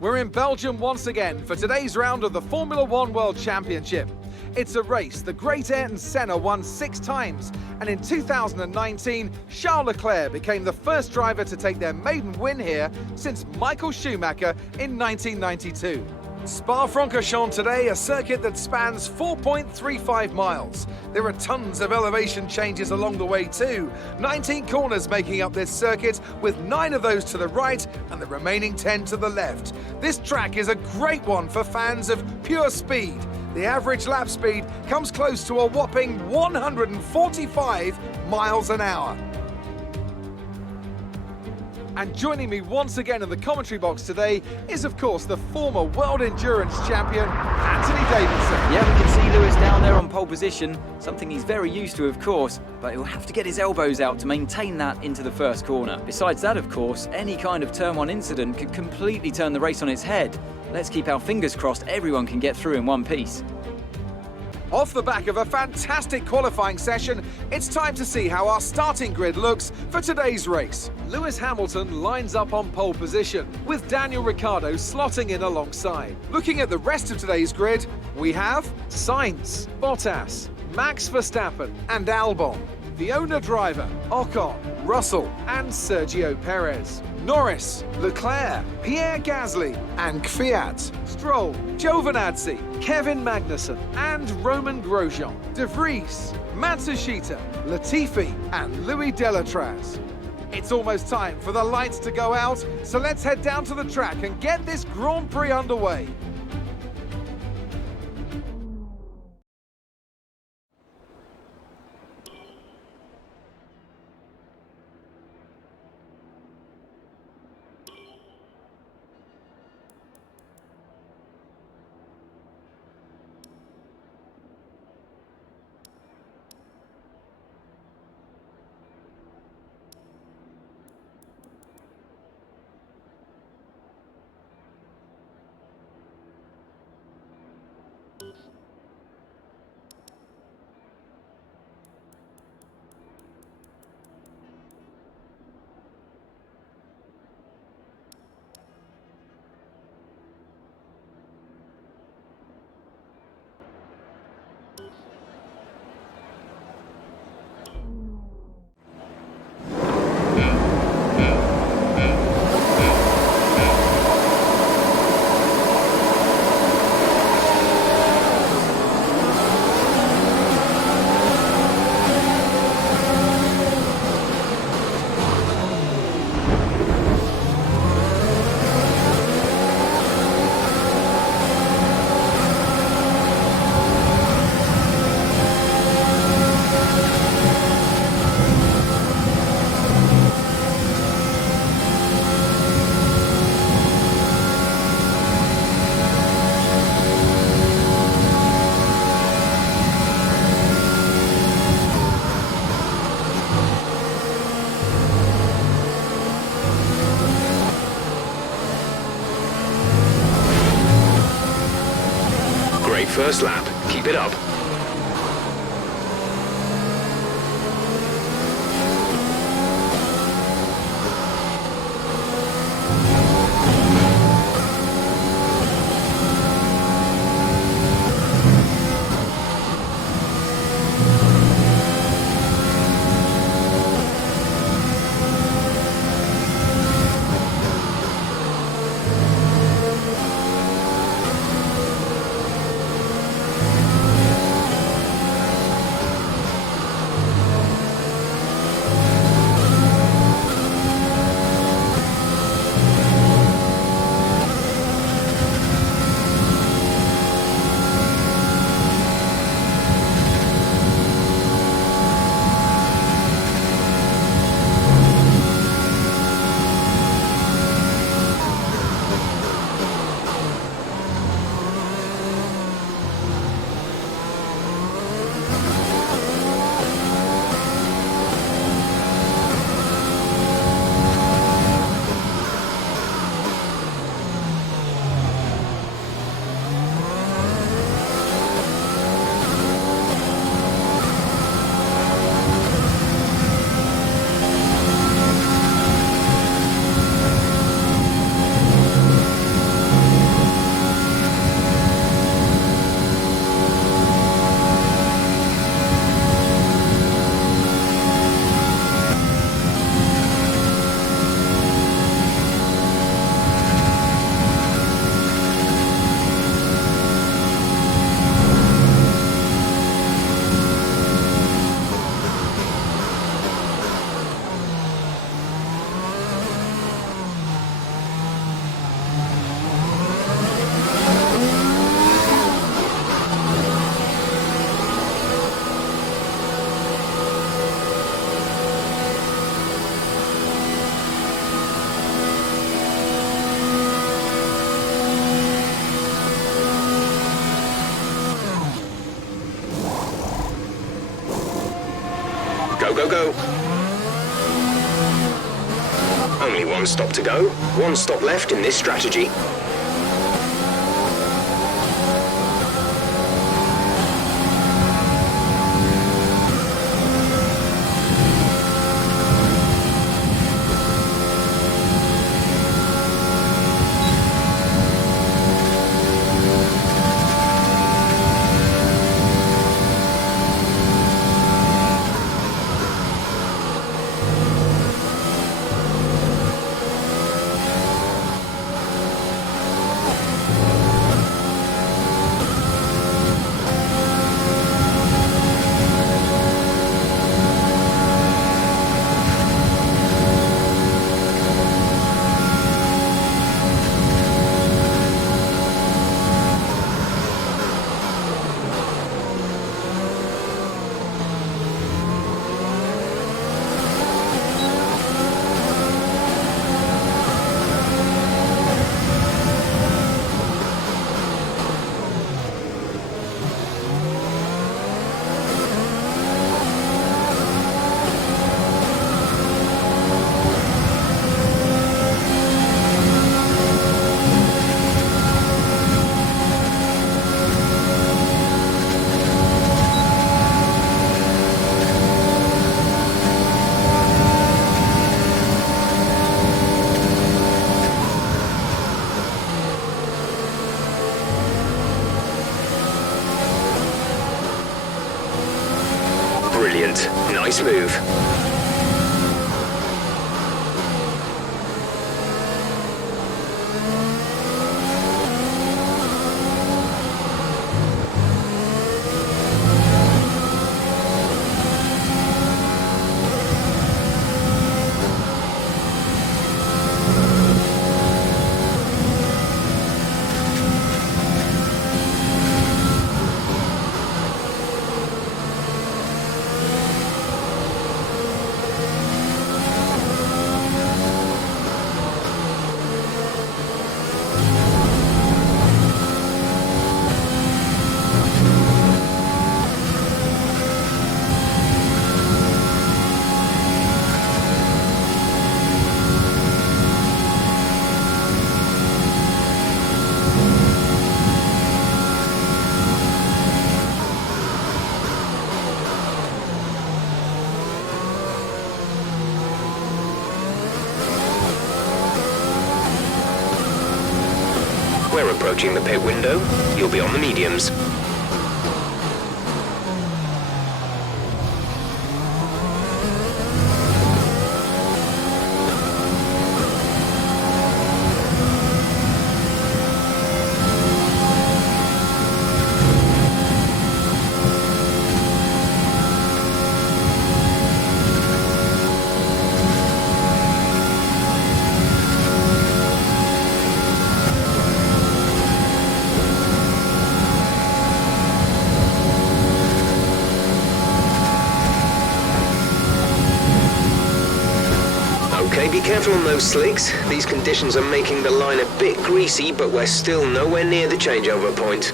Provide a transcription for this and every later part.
We're in Belgium once again for today's round of the Formula One World Championship. It's a race the great Ayrton Senna won 6 times, and in 2019, Charles Leclerc became the first driver to take their maiden win here since Michael Schumacher in 1992. Spa-Francorchamps today, a circuit that spans 4.35 miles. There are tons of elevation changes along the way too. 19 corners making up this circuit, with 9 of those to the right and the remaining 10 to the left. This track is a great one for fans of pure speed. The average lap speed comes close to a whopping 145 miles an hour. And joining me once again in the commentary box today is, of course, the former World Endurance Champion, Anthony Davidson. Yeah, we can see Lewis down there on pole position, something he's very used to, of course, but he'll have to get his elbows out to maintain that into the first corner. Besides that, of course, any kind of Turn 1 incident could completely turn the race on its head. Let's keep our fingers crossed everyone can get through in one piece. Off the back of a fantastic qualifying session, it's time to see how our starting grid looks for today's race. Lewis Hamilton lines up on pole position, with Daniel Ricciardo slotting in alongside. Looking at the rest of today's grid, we have Sainz, Bottas, Max Verstappen and Albon. The owner driver, Ocon, Russell and Sergio Perez. Norris, Leclerc, Pierre Gasly and Kvyat. Stroll, Giovinazzi, Kevin Magnussen and Roman Grosjean. De Vries, Matsushita, Latifi and Louis Delatraz. It's almost time for the lights to go out, so let's head down to the track and get this Grand Prix underway. First lap, keep it up. go, go. Only one stop to go. One stop left in this strategy. Brilliant. Nice move. We're approaching the pit window. You'll be on the mediums. Okay, be careful on those slicks. These conditions are making the line a bit greasy, but we're still nowhere near the changeover point.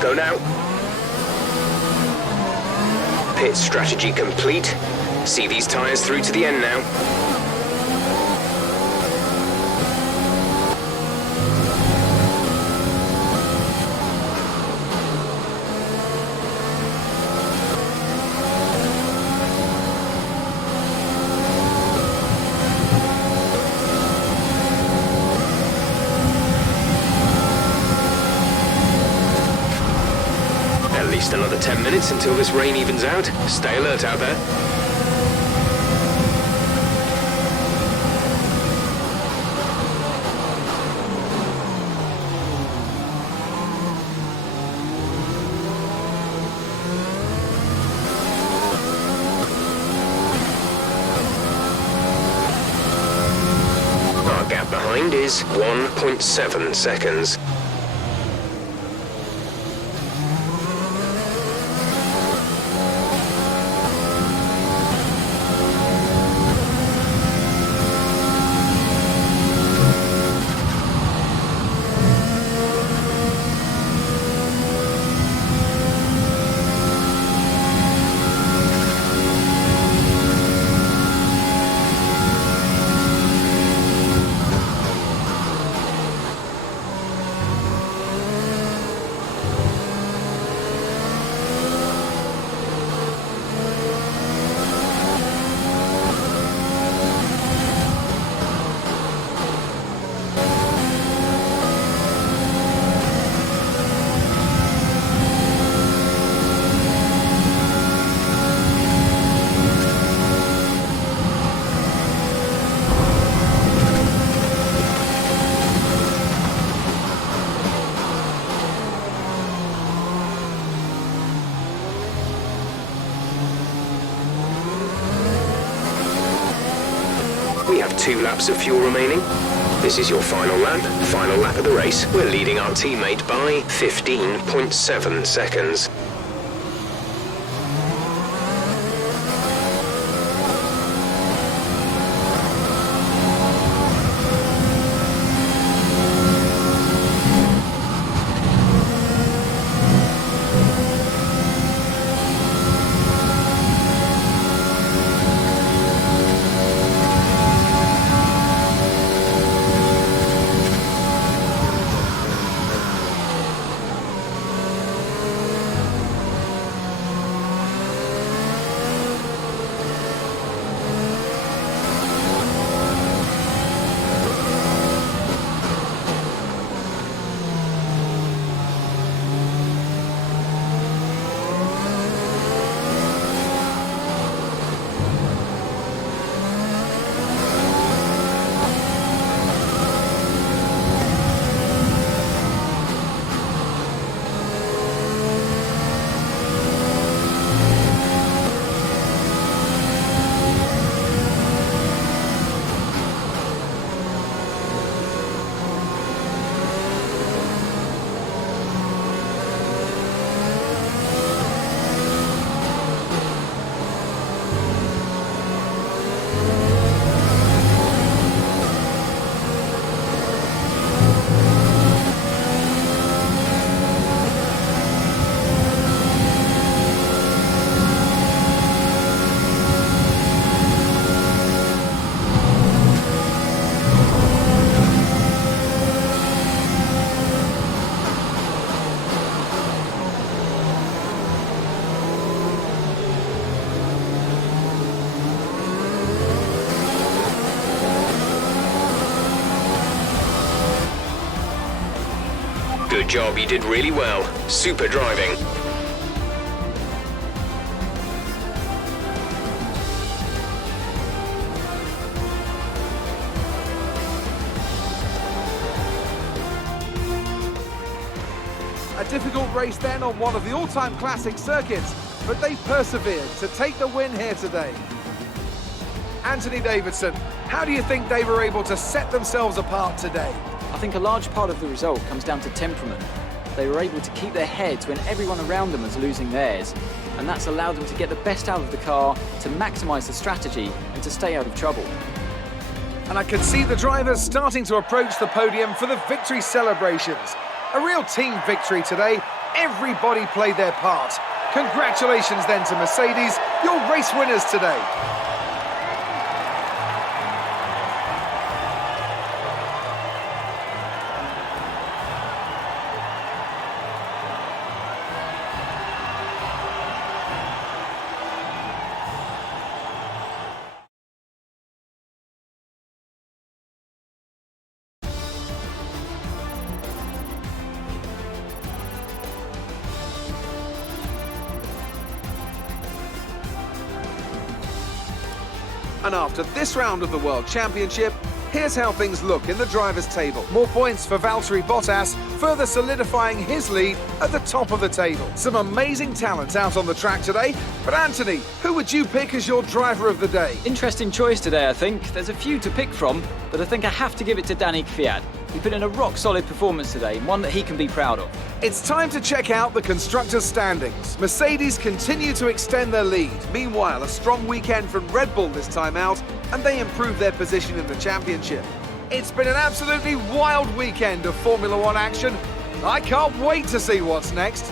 Go now. Pit strategy complete. See these tyres through to the end now. At least another 10 minutes until this rain evens out. Stay alert out there. Our gap behind behind is 1.7 seconds. We have 2 laps of fuel remaining. This is your final lap of the race. We're leading our teammate by 15.7 seconds. Good job, you did really well. Super driving. A difficult race then on one of the all-time classic circuits, but they persevered to take the win here today. Anthony Davidson, how do you think they were able to set themselves apart today? I think a large part of the result comes down to temperament. They were able to keep their heads when everyone around them was losing theirs, and that's allowed them to get the best out of the car, to maximise the strategy, and to stay out of trouble. And I can see the drivers starting to approach the podium for the victory celebrations. A real team victory today. Everybody played their part. Congratulations then to Mercedes, your race winners today. And after this round of the World Championship, Here's how things look in the drivers' table. More points for Valtteri Bottas, further solidifying his lead at the top of the table. Some amazing talent out on the track today, but Anthony, who would you pick as your driver of the day? Interesting choice today, I think. There's a few to pick from, but I think I have to give it to Danny Kvyat. He put in a rock-solid performance today, one that he can be proud of. It's time to check out the constructors' standings. Mercedes continue to extend their lead. Meanwhile, a strong weekend from Red Bull this time out, and they improve their position in the championship. It's been an absolutely wild weekend of Formula One action. I can't wait to see what's next.